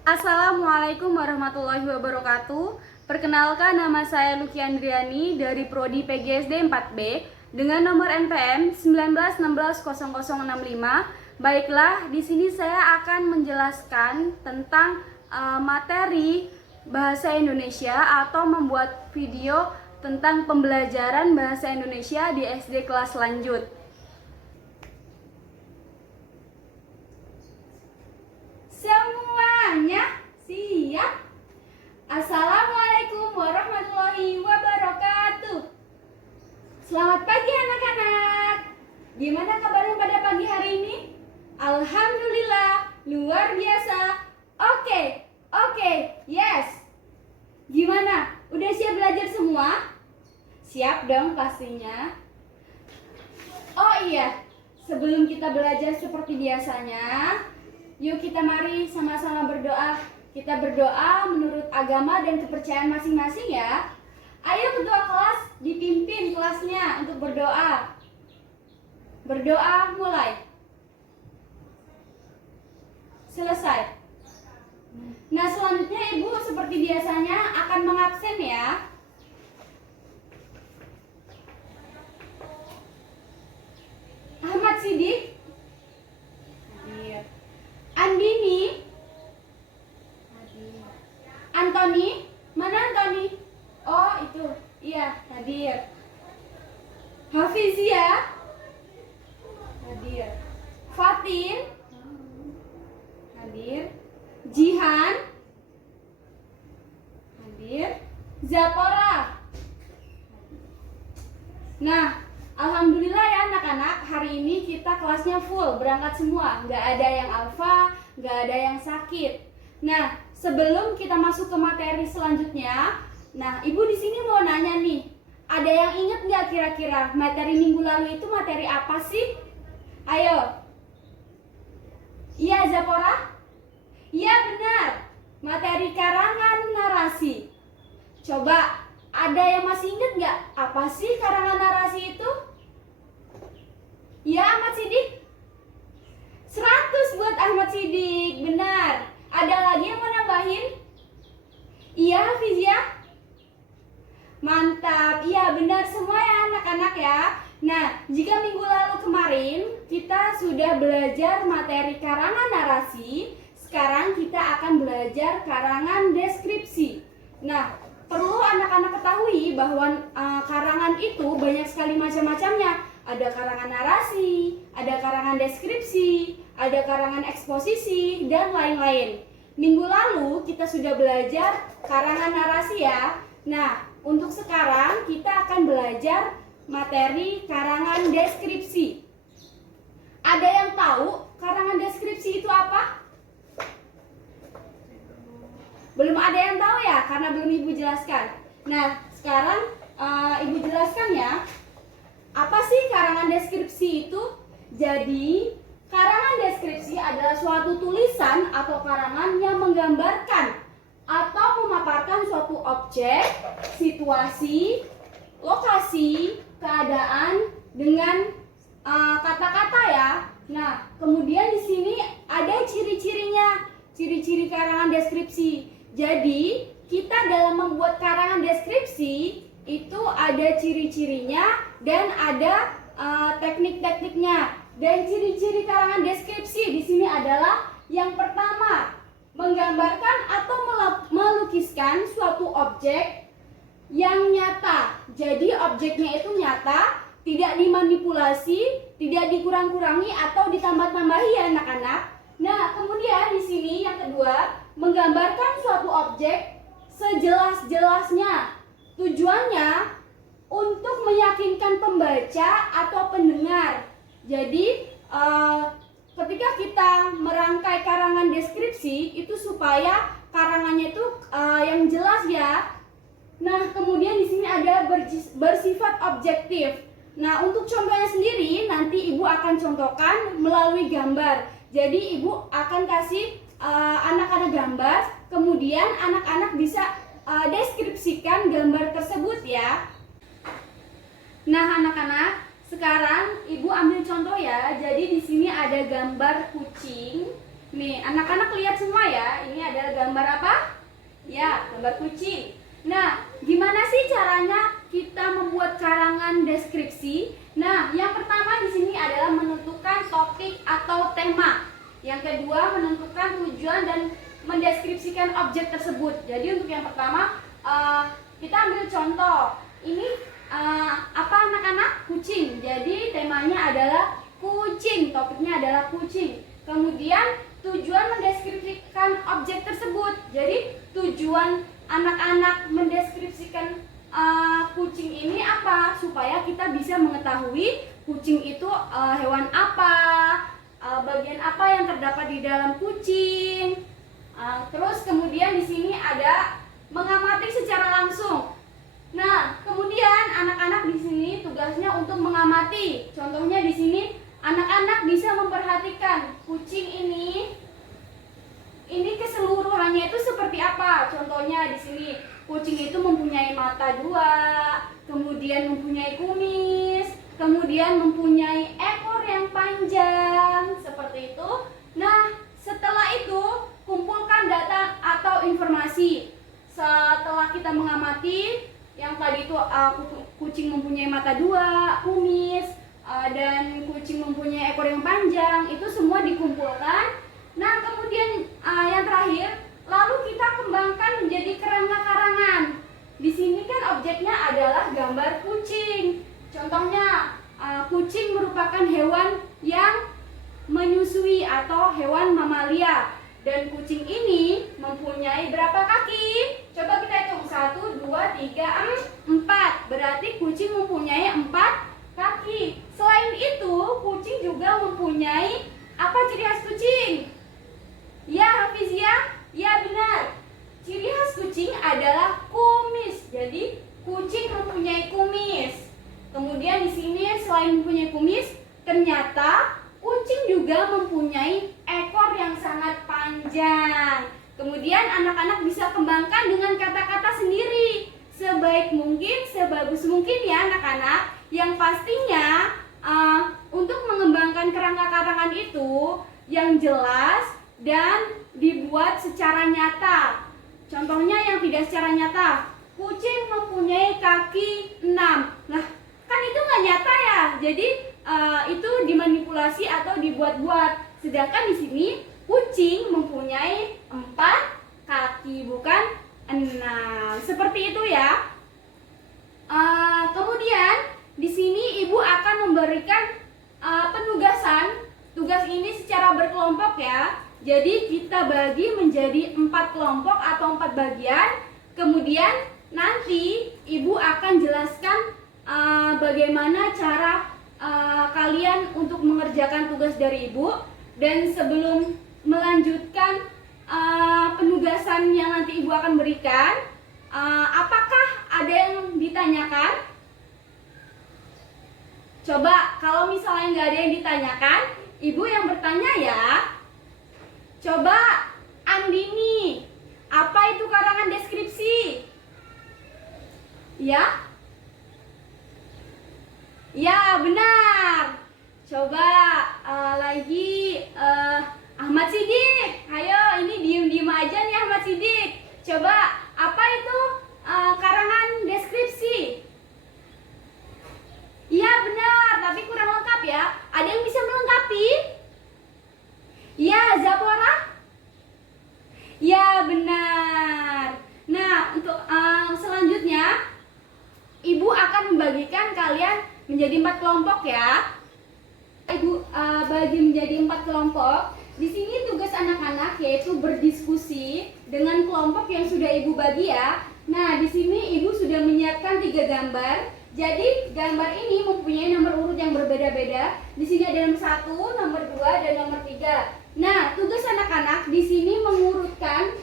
Assalamualaikum warahmatullahi wabarakatuh. Perkenalkan, nama saya Luki Andriani dari Prodi PGSD 4B dengan nomor NPM 19160065. Baiklah, di sini saya akan menjelaskan tentang materi bahasa Indonesia atau membuat video tentang pembelajaran bahasa Indonesia di SD kelas lanjut. Semuanya siap? Assalamualaikum warahmatullahi wabarakatuh. Selamat pagi anak-anak. Gimana kabarnya pada pagi hari ini? Alhamdulillah, luar biasa. Oke, yes. Gimana? Udah siap belajar semua? Siap dong pastinya. Oh iya, sebelum kita belajar seperti biasanya, yuk kita mari sama-sama berdoa. Kita berdoa menurut agama dan kepercayaan masing-masing ya. Ayo ketua kelas dipimpin kelasnya untuk berdoa. Berdoa mulai. Selesai. Nah, selanjutnya Ibu seperti biasanya akan mengabsen ya. Ahmad Sidik. Andini. Antoni. Mana Antoni? Oh itu. Iya, hadir. Hafizia. Hadir. Fatin. Hadir. Jihan. Hadir. Zapora. Nah, alhamdulillah ya anak-anak, hari ini kita kelasnya full, berangkat semua, nggak ada yang alfa, nggak ada yang sakit. Nah, sebelum kita masuk ke materi selanjutnya, nah Ibu di sini mau nanya nih, ada yang ingat nggak kira-kira materi minggu lalu itu materi apa sih? Ayo. Iya Zapora? Iya benar, materi karangan narasi. Coba, ada yang masih ingat nggak apa sih karangan narasi itu? Ya Ahmad Sidik? 100 buat Ahmad Sidik, benar. Ada lagi yang mau nambahin? Iya Hafizia? Mantap, iya benar semua ya anak-anak ya. Nah, jika minggu lalu kemarin kita sudah belajar materi karangan narasi, sekarang kita akan belajar karangan deskripsi. Nah, perlu anak-anak ketahui bahwa karangan itu banyak sekali macam-macamnya. Ada karangan narasi, ada karangan deskripsi, ada karangan eksposisi, dan lain-lain. Minggu lalu kita sudah belajar karangan narasi ya. Nah, untuk sekarang kita akan belajar materi karangan deskripsi. Ada yang tahu karangan deskripsi itu apa? Belum ada yang tahu ya, karena belum Ibu jelaskan. Nah, sekarang Ibu jelaskan ya. Apa sih karangan deskripsi itu? Jadi, karangan deskripsi adalah suatu tulisan atau karangan yang menggambarkan atau memaparkan suatu objek, situasi, lokasi, keadaan dengan kata-kata ya. Nah, kemudian di sini ada ciri-cirinya, ciri-ciri karangan deskripsi. Jadi, kita dalam membuat karangan deskripsi itu ada ciri-cirinya dan ada teknik-tekniknya. Dan ciri-ciri karangan deskripsi di sini adalah yang pertama, menggambarkan atau melukiskan suatu objek yang nyata. Jadi objeknya itu nyata, tidak dimanipulasi, tidak dikurang-kurangi atau ditambah-tambahi ya anak-anak. Nah, kemudian di sini yang kedua, menggambarkan suatu objek sejelas-jelasnya. Tujuannya untuk meyakinkan pembaca atau pendengar. Jadi ketika kita merangkai karangan deskripsi itu supaya karangannya itu yang jelas ya. Nah, kemudian di sini ada bersifat objektif. Nah, untuk contohnya sendiri nanti Ibu akan contohkan melalui gambar. Jadi Ibu akan kasih anak-anak gambar, kemudian anak-anak bisa deskripsikan gambar tersebut ya. Nah, anak-anak, sekarang Ibu ambil contoh ya. Jadi di sini ada gambar kucing. Nih, anak-anak lihat semua ya. Ini adalah Ya, gambar kucing. Nah, gimana sih caranya kita membuat karangan deskripsi? Nah, yang pertama di sini adalah menentukan topik atau tema. Yang kedua, menentukan tujuan dan mendeskripsikan objek tersebut. Jadi untuk yang pertama, kita ambil contoh. Ini apa anak-anak? Kucing. Jadi temanya adalah kucing, topiknya adalah kucing. Kemudian tujuan mendeskripsikan objek tersebut. Jadi tujuan anak-anak mendeskripsikan kucing ini apa? Supaya kita bisa mengetahui kucing itu hewan apa, bagian apa yang terdapat di dalam kucing. Terus kemudian di sini ada mengamati secara langsung. Nah, kemudian anak-anak di sini tugasnya untuk mengamati. Contohnya di sini anak-anak bisa memperhatikan kucing ini keseluruhannya itu seperti apa. Contohnya di sini kucing itu mempunyai mata dua, kemudian mempunyai kumis, kemudian mempunyai ekor yang panjang seperti itu. Nah, setelah itu kumpulkan data atau informasi. Setelah kita mengamati yang tadi itu kucing mempunyai mata dua, kumis, dan kucing mempunyai ekor yang panjang, itu semua dikumpulkan. Nah, kemudian yang terakhir, lalu kita kembangkan menjadi kerangka karangan. Di sini kan objeknya adalah gambar kucing. Contohnya, kucing merupakan hewan yang menyusui atau hewan mamalia. Dan kucing ini mempunyai berapa kaki? Coba kita hitung. 1, 2, 3, 4. Berarti kucing mempunyai 4 kaki. Selain itu, kucing juga mempunyai apa ciri khas kucing? Ya, Hafizia? Ya, benar. Ciri khas kucing adalah kumis. Jadi, kucing mempunyai kumis. Kemudian di sini selain mempunyai kumis, ternyata kucing juga mempunyai ekor yang sangat panjang. Kemudian anak-anak bisa kembangkan dengan kata-kata sendiri. Sebaik mungkin, sebagus mungkin ya anak-anak. Yang pastinya untuk mengembangkan kerangka karangan itu yang jelas dan dibuat secara nyata. Contohnya yang tidak secara nyata. Kucing mempunyai kaki 6. Nah, kan itu nggak nyata ya. Jadi itu dimanipulasi atau dibuat-buat. Sedangkan di sini kucing mempunyai 4 kaki, bukan 6. Seperti itu ya. Kemudian di sini ibu akan memberikan penugasan. Tugas ini secara berkelompok ya. Jadi kita bagi menjadi 4 kelompok atau 4 bagian. Kemudian nanti ibu akan jelaskan bagaimana cara kalian untuk mengerjakan tugas dari ibu. Dan sebelum melanjutkan penugasan yang nanti ibu akan berikan, apakah ada yang ditanyakan? Coba kalau misalnya nggak ada yang ditanyakan, ibu yang bertanya ya. Coba Andini, apa itu karangan deskripsi? Ya? Ya, benar. Coba lagi Ahmad Sidik. Ayo, ini diem-diem aja nih Ahmad Sidik. Coba apa itu karangan deskripsi? Iya, benar, tapi kurang lengkap ya. Ada yang bisa melengkapi? Ya, Zapora? Ya, benar. Nah, untuk selanjutnya ibu akan membagikan kalian menjadi 4 kelompok ya. Ibu bagi menjadi 4 kelompok. Di sini tugas anak-anak yaitu berdiskusi dengan kelompok yang sudah ibu bagi ya. Nah, di sini ibu sudah menyiapkan 3 gambar. Jadi gambar ini mempunyai nomor urut yang berbeda-beda. Di sini ada nomor 1, nomor 2, dan nomor 3. Nah, tugas anak-anak di sini mengurutkan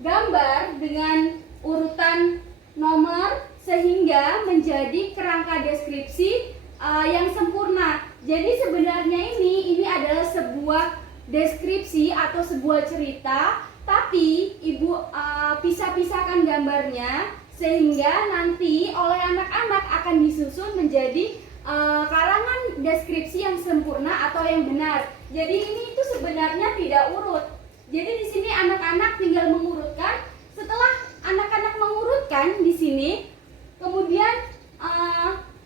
gambar dengan urutan nomor sehingga menjadi kerangka deskripsi yang sempurna. Jadi sebenarnya ini adalah sebuah deskripsi atau sebuah cerita, tapi ibu pisah-pisahkan gambarnya sehingga nanti oleh anak-anak akan disusun menjadi karangan deskripsi yang sempurna atau yang benar. Jadi ini itu sebenarnya tidak urut. Jadi di sini anak anak-anak tinggal mengurutkan. Setelah anak-anak mengurutkan di sini, kemudian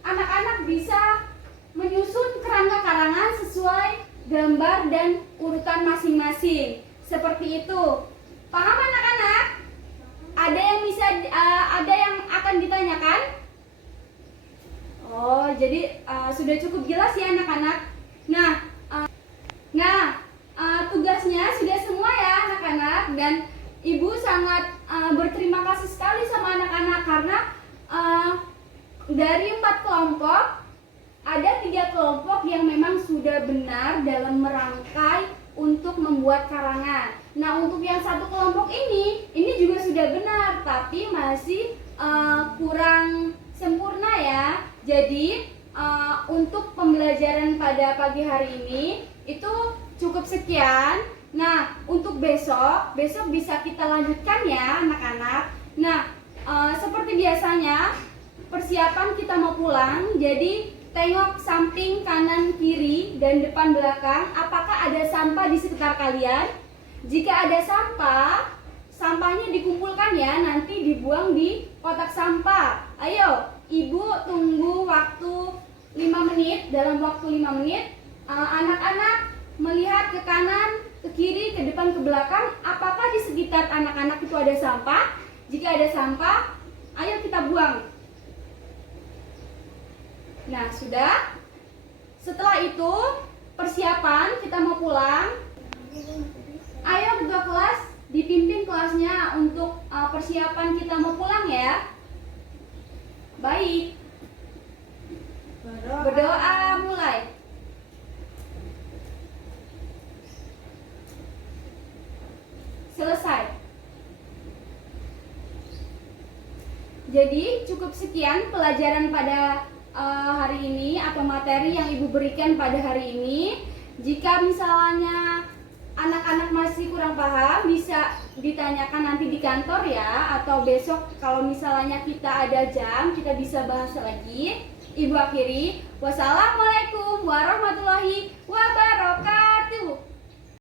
anak-anak bisa menyusun kerangka karangan sesuai gambar dan urutan masing-masing. Seperti itu. Paham anak-anak? Ada yang akan ditanyakan? Oh, jadi sudah cukup jelas ya anak-anak. Tugasnya sudah semua ya anak-anak, dan Ibu sangat berterima kasih sekali sama anak-anak karena dari 4 kelompok ada 3 kelompok yang memang sudah benar dalam merangkai untuk membuat karangan. Nah, untuk yang 1 kelompok ini juga sudah benar, tapi masih kurang sempurna ya. Jadi untuk pembelajaran pada pagi hari ini itu cukup sekian. Nah, untuk besok bisa kita lanjutkan ya anak-anak. Nah, seperti biasanya persiapan kita mau pulang, jadi tengok samping kanan kiri dan depan belakang, apakah ada sampah di sekitar kalian. Jika ada sampah, sampahnya dikumpulkan ya, nanti dibuang di kotak sampah. Ayo, Ibu tunggu waktu 5 menit. Dalam waktu 5 menit anak-anak melihat ke kanan, ke kiri, ke depan, ke belakang, apakah di sekitar anak-anak itu ada sampah. Jika ada sampah, ayo kita buang. Nah, sudah. Setelah itu persiapan kita mau pulang. Ayo ketua kelas dipimpin kelasnya untuk persiapan kita mau pulang ya. Baik. Berdoa mulai. Selesai. Jadi cukup sekian pelajaran pada hari ini atau materi yang Ibu berikan pada hari ini. Jika misalnya anak-anak masih kurang paham, bisa ditanyakan nanti di kantor ya, atau besok kalau misalnya kita ada jam, kita bisa bahas lagi. Ibu akhiri, wassalamualaikum warahmatullahi wabarakatuh.